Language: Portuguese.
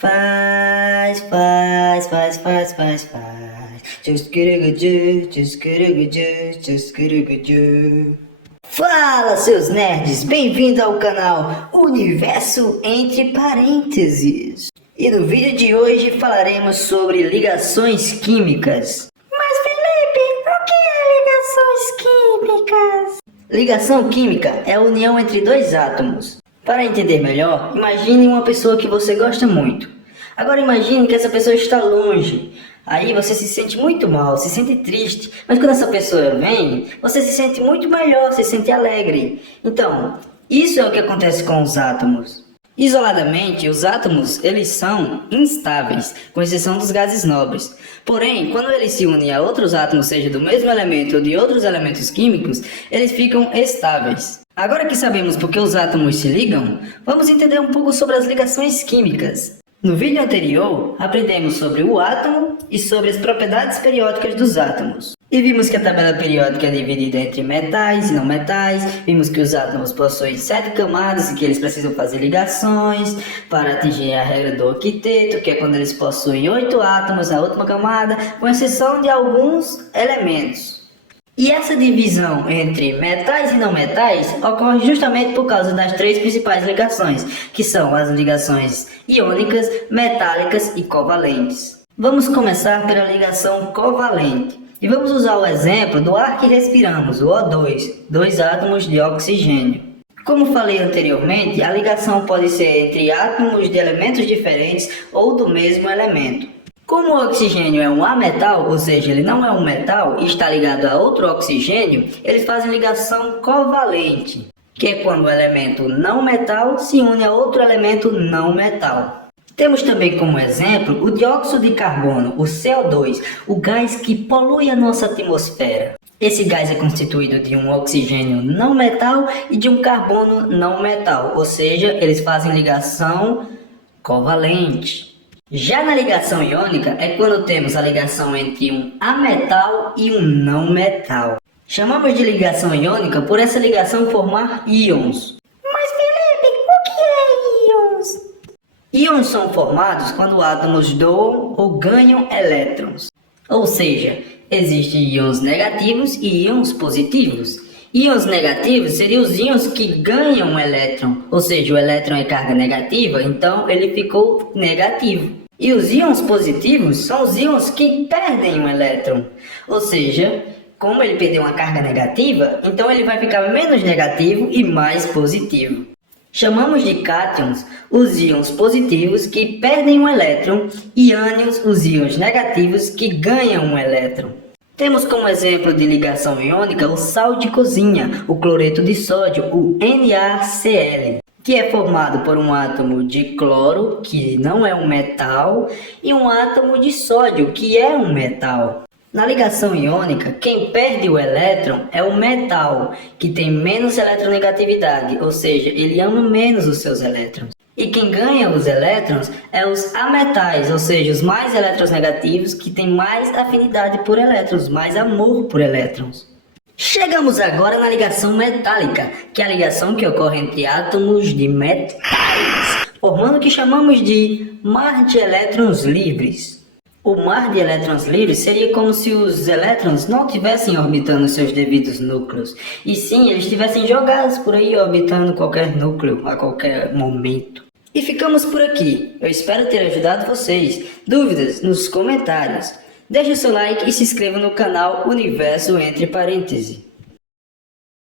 Faz. Tchuscuruguju. Fala, seus nerds! Bem-vindo ao canal Universo Entre Parênteses. E no vídeo de hoje falaremos sobre ligações químicas. Mas Felipe, o que é ligações químicas? Ligação química é a união entre dois átomos. Para entender melhor, imagine uma pessoa que você gosta muito. Agora imagine que essa pessoa está longe. Aí você se sente muito mal, se sente triste. Mas quando essa pessoa vem, você se sente muito melhor, se sente alegre. Então, isso é o que acontece com os átomos. Isoladamente, os átomos, eles são instáveis, com exceção dos gases nobres. Porém, quando eles se unem a outros átomos, seja do mesmo elemento ou de outros elementos químicos, eles ficam estáveis. Agora que sabemos por que os átomos se ligam, vamos entender um pouco sobre as ligações químicas. No vídeo anterior, aprendemos sobre o átomo e sobre as propriedades periódicas dos átomos. E vimos que a tabela periódica é dividida entre metais e não metais, vimos que os átomos possuem 7 camadas e que eles precisam fazer ligações para atingir a regra do octeto, que é quando eles possuem 8 átomos na última camada, com exceção de alguns elementos. E essa divisão entre metais e não metais ocorre justamente por causa das 3 principais ligações, que são as ligações iônicas, metálicas e covalentes. Vamos começar pela ligação covalente. E vamos usar o exemplo do ar que respiramos, o O2, 2 átomos de oxigênio. Como falei anteriormente, a ligação pode ser entre átomos de elementos diferentes ou do mesmo elemento. Como o oxigênio é um ametal, ou seja, ele não é um metal e está ligado a outro oxigênio, eles fazem ligação covalente, que é quando o elemento não metal se une a outro elemento não metal. Temos também como exemplo o dióxido de carbono, o CO2, o gás que polui a nossa atmosfera. Esse gás é constituído de um oxigênio não metal e de um carbono não metal, ou seja, eles fazem ligação covalente. Já na ligação iônica é quando temos a ligação entre um ametal e um não metal. Chamamos de ligação iônica por essa ligação formar íons. Mas Felipe, o que é íons? Íons são formados quando átomos doam ou ganham elétrons. Ou seja, existem íons negativos e íons positivos. Íons negativos seriam os íons que ganham um elétron, ou seja, o elétron é carga negativa, então ele ficou negativo. E os íons positivos são os íons que perdem um elétron, ou seja, como ele perdeu uma carga negativa, então ele vai ficar menos negativo e mais positivo. Chamamos de cátions os íons positivos que perdem um elétron e ânions os íons negativos que ganham um elétron. Temos como exemplo de ligação iônica o sal de cozinha, o cloreto de sódio, o NaCl, que é formado por um átomo de cloro, que não é um metal, e um átomo de sódio, que é um metal. Na ligação iônica, quem perde o elétron é o metal, que tem menos eletronegatividade, ou seja, ele ama menos os seus elétrons. E quem ganha os elétrons é os ametais, ou seja, os mais elétrons negativos, que têm mais afinidade por elétrons, mais amor por elétrons. Chegamos agora na ligação metálica, que é a ligação que ocorre entre átomos de metais, formando o que chamamos de mar de elétrons livres. O mar de elétrons livres seria como se os elétrons não estivessem orbitando seus devidos núcleos, e sim eles estivessem jogados por aí orbitando qualquer núcleo a qualquer momento. E ficamos por aqui. Eu espero ter ajudado vocês. Dúvidas nos comentários. Deixe o seu like e se inscreva no canal Universo Entre Parênteses.